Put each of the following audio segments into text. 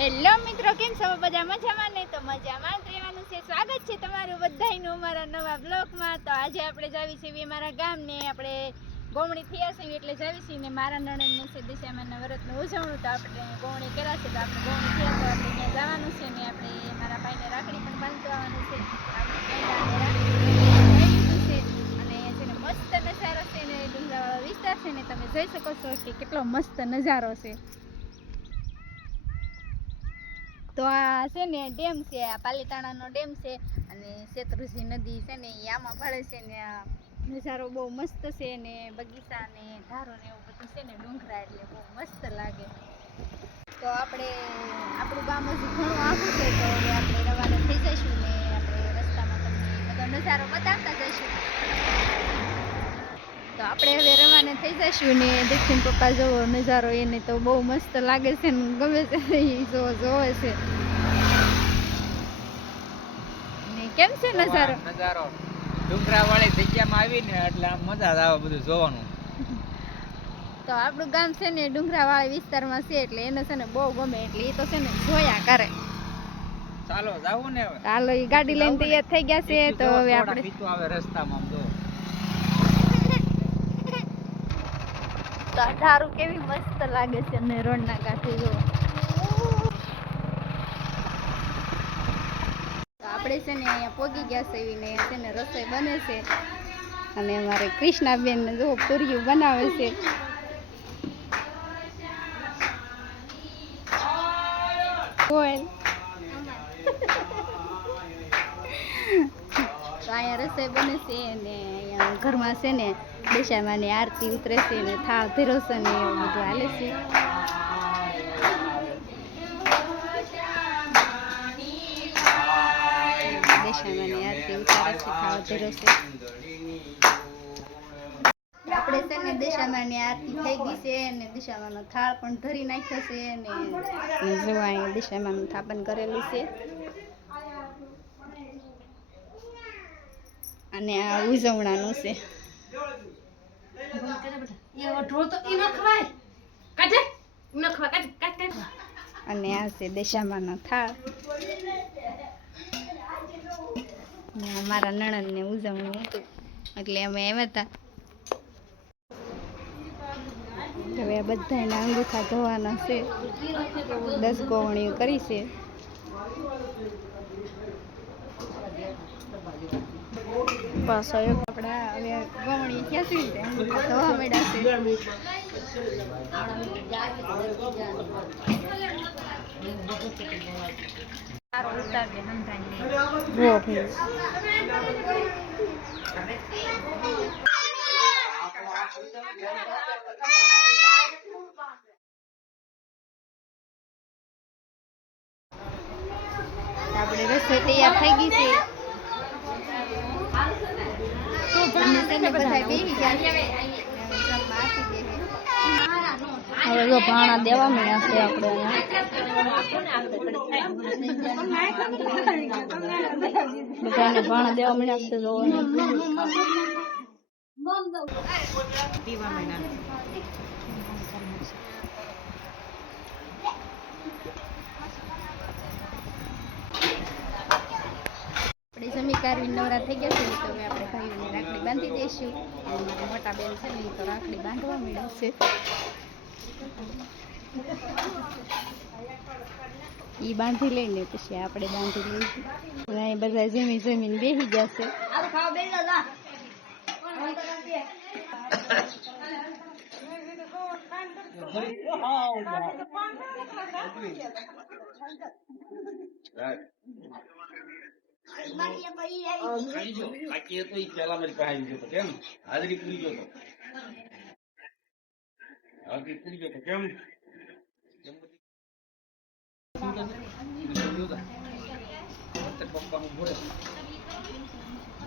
Hello મિત્રો, કેમ છો? બધા મજામાં ને? તો મજામાં જ રહેવાનું છે. સ્વાગત છે તમારું બધાયનું અમારા નવા બ્લોગમાં. તો આજે આપણે જાવી છીએ અમારા ગામને. આપણે ગોમણી થયા છીએ એટલે જાવી છીએ ને મારા નણંદને છે દિશામાના વ્રતનું ઉજવણું. તો આપણે ગોમણી કર્યા છે, તો આપણે ગોમણી થયા તો આપણે ત્યાં જવાનું છે ને આપણે મારા ભાઈને રાખડી પણ બાંધવા આવવાનું છે. અને છે ને મસ્ત નજારો છે ને ડુંગરાવાળો વિસ્તાર છે ને તમે જોઈ શકો છો કે કેટલો મસ્ત નજારો છે. તો આ છે ને ડેમ છે, આ પાલીતાણાનો ડેમ છે અને શેત્રુંજી નદી છે ને એ આમાં ભળે છે ને આ નજારો બહુ મસ્ત છે ને બગીચા ને ધારો ને એવું બધું છે ને ડુંગરા એટલે બહુ મસ્ત લાગે. તો આપણે આપણું ગામ હજી ઘણું આખું છે તો હવે આપણે રવાના થઈ જઈશું ને આપણે રસ્તામાં તમને બધો નજારો બતાવતા જઈશું. તો આપણે હવે રવાના થઈ જઈશું ને દક્ષિણ પપ્પા જોવો નજારો એને તો બહુ મસ્ત લાગે છે ને ગમે છે એ જોવે છે. ને કેમ છે નજારો? ડુંગરા વાળી જગ્યામાં આવીને એટલે આમ મજા આવે બધું જોવાનું. તો આપણું ગામ છે ને ડુંગરા વાળા વિસ્તારમાં છે એટલે એને છે ને બહુ ગમે એટલે એ તો છે ને જોયા કરે. ચાલો જાવું ને હવે. ચાલો એ ગાડી લઈને તૈયાર થઈ ગયા છે તો હવે આપણે આવે રસ્તામાં જો તો ધારું કેવી મસ્ત લાગે છે ને રોડના કાંઠે જો. તો આપણે છે ને અહીંયા પોગી ગયા છે એવીને છે ને રસોઈ બને છે અને અમારે કૃષ્ણાબેન જો પૂરીયું બનાવે છે. બોલ તો અહીંયા રસોઈ બને છે ને અહીંયા ઘરમાં છે ને દિશામાની આરતી ઉતરે છે ને થાળ ધીરોશે ને એવું બધું હાલે છે. દિશામાની આરતી ઉતારે છે, થાળ ધીરોશે. આપણે છે ને દિશામાની આરતી થઈ ગઈ છે ને દિશામાનો થાળ પણ ધરી નાખ્યો છે ને જો અહીંયા દિશામાનું સ્થાપન કરેલું છે. અને આ ઉજવણાનું છે. અને આ છે દશામાનો થાળ. મારા નણંદને ઉજવણું હતું એટલે અમે આવ્યા હતા. હવે આ બધાના અંગૂઠા ધોવાના છે. 10 ગોવણીઓ કરી છે. પાછો એક આપણા હવે ગવણી થયા છે ને અંગૂઠા ધોવા મળ્યા છે. સારો ઉતારજે હંધાઈને બહુ ફેસ આપણે રસોઈ તૈયાર થઈ ગઈ છે. હવે જો ભાણા દેવા મળ્યા છે આપણે બધાને ભાણા દેવા મળ્યા છે. જો આપણે જમી કારવી નવરા થઈ ગયા છે તો હવે આપણે ભાઈઓને રાખડી બાંધી દઈશું. મોટા બેન છે ને તો રાખડી બાંધવા મળ્યા છે. ઈ બાંધી લઈને પછી આપણે બાંધી લઈશું. અહીં બધા જમીને બેસી જશે. હાજરી પૂરી ગયો તો કેમ પપ્પા ઉભો રે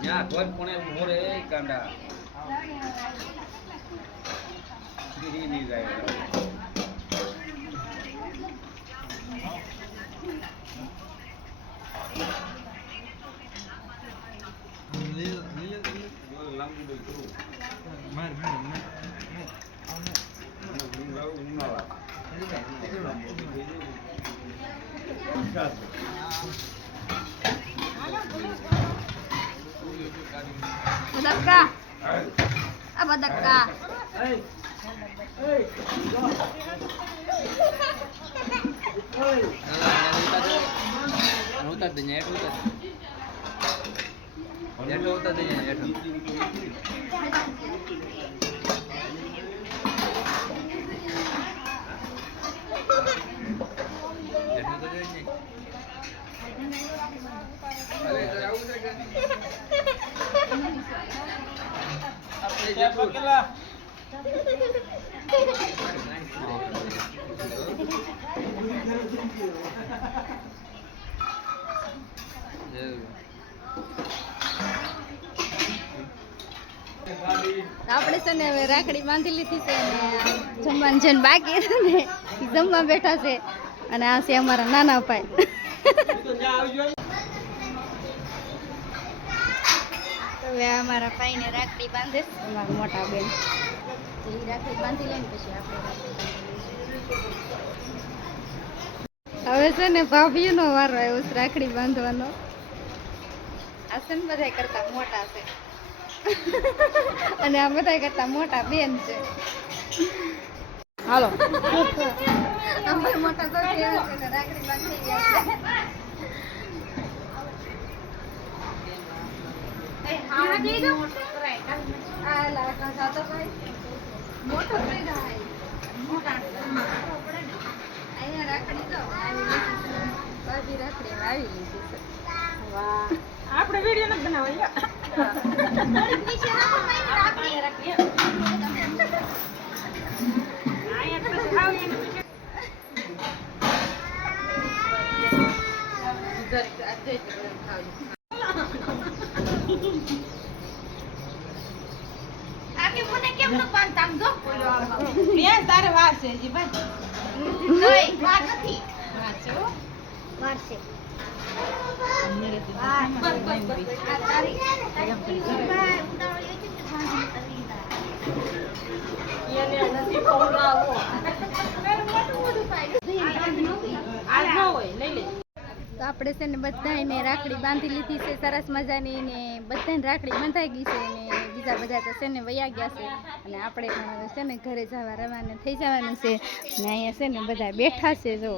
ત્યાં ધોજ પણ ઉભો રે કાંડા નહીં જાય. બદક્કા આ બદક્કા ઉતાર દે હેઠો ઉતાર દે હેઠો આપણે છે ને હવે રાખડી બાંધી લીધી છે ને જમવાનું છે ને બાકી છે ને ઈ જમવા બેઠા છે અને આ છે અમારા નાના ભાઈ હવે અમારા ભાઈને રાખડી બાંધે છે અમારા મોટા બેન તો ઈ રાખડી બાંધી લઈને પછી આપણે હવે છે ને ભાભીનો વારો આવ્યો છે રાખડી બાંધવાનો આ છે ને બધા કરતા મોટા છે અને આ બધા કરતા મોટા બેન છે હાલો અમારા મોટા તો રાખડી બાંધી ગયા મોટો અહીંયા રાખડી તો બાજી રાખડી આવી લીધી છે વાહ આપણે વિડીયો નથી બનાવવા તારે વાર છે જી ભાઈ વાર નથી વાર છે વાર છે તો આપણે છે ને બધાને રાખડી બાંધી લીધી છે સરસ મજાની ને બધાને રાખડી બંધાઈ ગઈ છે ને બીજા બધા તો છે ને વયા ગયા છે અને આપણે પણ હવે છે ને ઘરે જવા રવાના થઈ જવાનું છે ને અહીંયા છે ને બધા બેઠા છે જો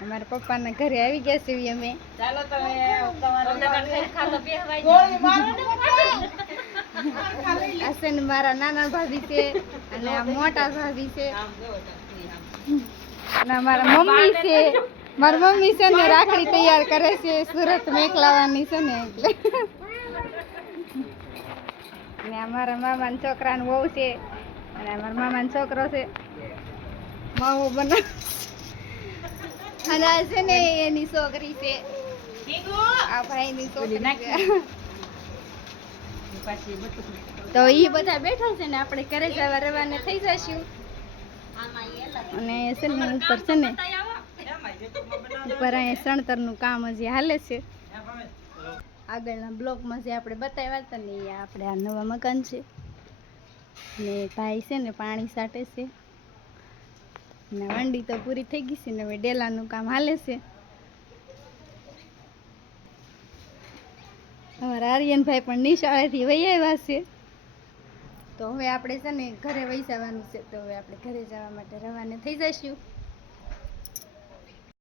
અમારા પપ્પાના ઘરે આવી ગયા છે અમે ચાલો તમે આ છે ને મારા નાના ભાભી છે અને આ મોટા ભાભી છે અને અમારા મમ્મી છે મારી મમ્મી છે ને રાખડી તૈયાર કરે છે સુરત મેકલાવાની છે ને એટલે અને અમારા મામાના છોકરાનો વહુ છે અને અમારા મામાનો છોકરો છે માવો બના અને આ છે ને એની છોકરી છે આ ભાઈની છોકરી છે તો એ બધા બેઠા છે ને આપણે ઘરે જવા રવાના થઈ જશું અને છે ને ઉપર છે ને ઉપર અહીંયા સણતરનું કામ હજી હાલે છે આગળના બ્લોકમાં જે આપણે બતાવ્યા હતા ને એ આપણે આ નવા મકાન છે ને ભાઈ છે ને પાણી સાટે છે ને વંડી તો પૂરી થઈ ગઈ છે ને હવે ડેલાનું કામ હાલે છે અમારા આર્યનભાઈ પણ નિશાળેથી વહી આવ્યા છે તો હવે આપણે છે ને ઘરે વહી જવાનું છે તો હવે આપણે ઘરે જવા માટે રવાના થઈ જઈશું